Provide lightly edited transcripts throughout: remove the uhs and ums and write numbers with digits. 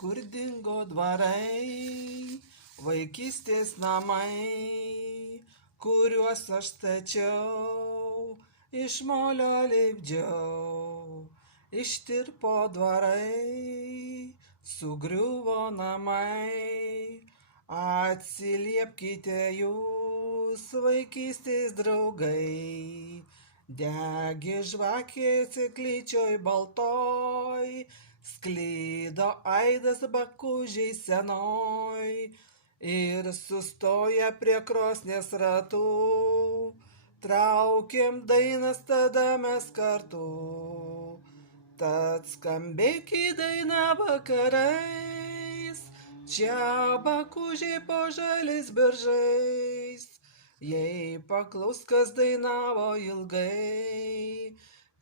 Kur dingo dvarai, vaikystės namai, kuriuos aš stačiau, iš molio lipdžiau, ištirpo dvarai, sugriuvo namai. Atsiliepkite jūs, vaikystės draugai, degė žvakė ciklyčioj baltoj, sklido aidas bakužiai senoj ir sustoję prie krosnies ratų, traukėm dainas tada mes kartu. Tad skambėk į dainą vakarais, čia bakužiai po žaliais beržais. Jei paklaus, kas dainavo ilgai,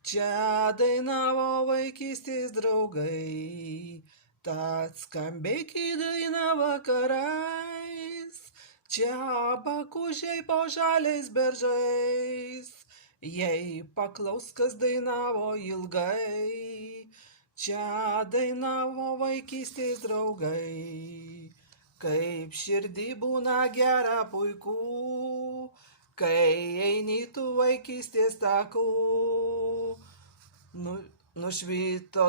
čia dainavo vaikystės draugai. Tad skambėk į dainą vakarais, čia bakužiai po žaliais beržais. Jei paklaus, kas dainavo ilgai, čia dainavo vaikystės draugai. Kaip širdį būna gera puiku, kai eini tu vaikystės taku. Nušvito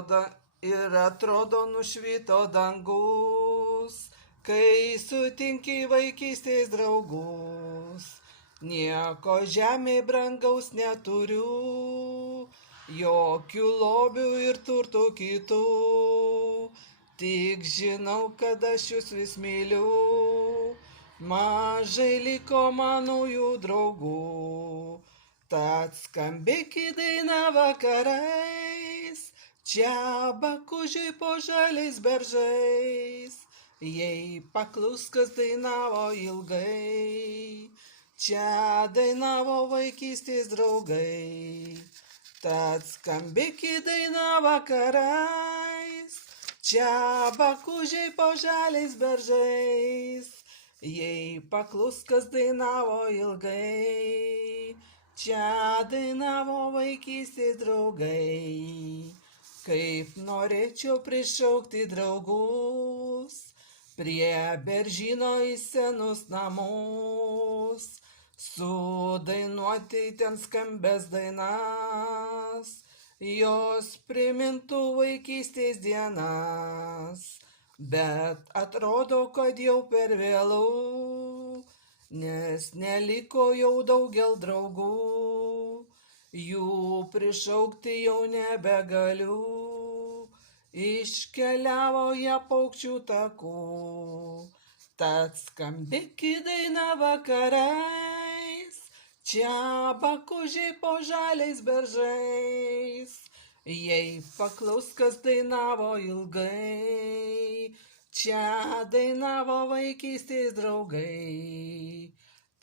ir atrodo nušvito dangus, kai sutinki vaikystės draugus. Nieko žemė brangaus neturiu, jokių lobių ir turtų kitų. Tik žinau, kad aš jūs vis myliu, mažai liko manųjų draugų. Tad skambėk į dainą vakarais, čia bakužiai po žaliais beržais. Jei paklaus, kas dainavo ilgai, čia dainavo vaikystės draugai. Tad skambėk į dainą vakarais, čia bakužiai po žaliais beržais. Jei paklaus, kas dainavo ilgai, čia dainavo vaikystės draugai. Kaip norėčiau prišaukti draugus prie beržyno į senus namus, sudainuoti ten skambės dainas, jos primintų vaikystės dienas. Bet atrodo, kad jau per vėlu, nes neliko jau daugel draugų, jų prišaukti jau nebegaliu, iškeliavo jie paukščių taku. Tad skambėk į dainą vakarais, čia bakužiai po žaliais beržais. Jei paklaus, kas dainavo ilgai, čia dainavo vaikystės draugai.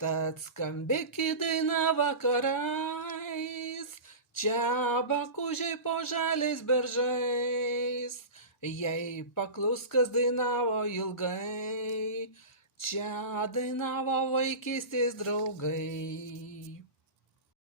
Tad skambėk į dainą vakarais, čia bakužiai po žaliais beržais. Jei paklaus, kas dainavo ilgai, čia dainavo vaikystės draugai.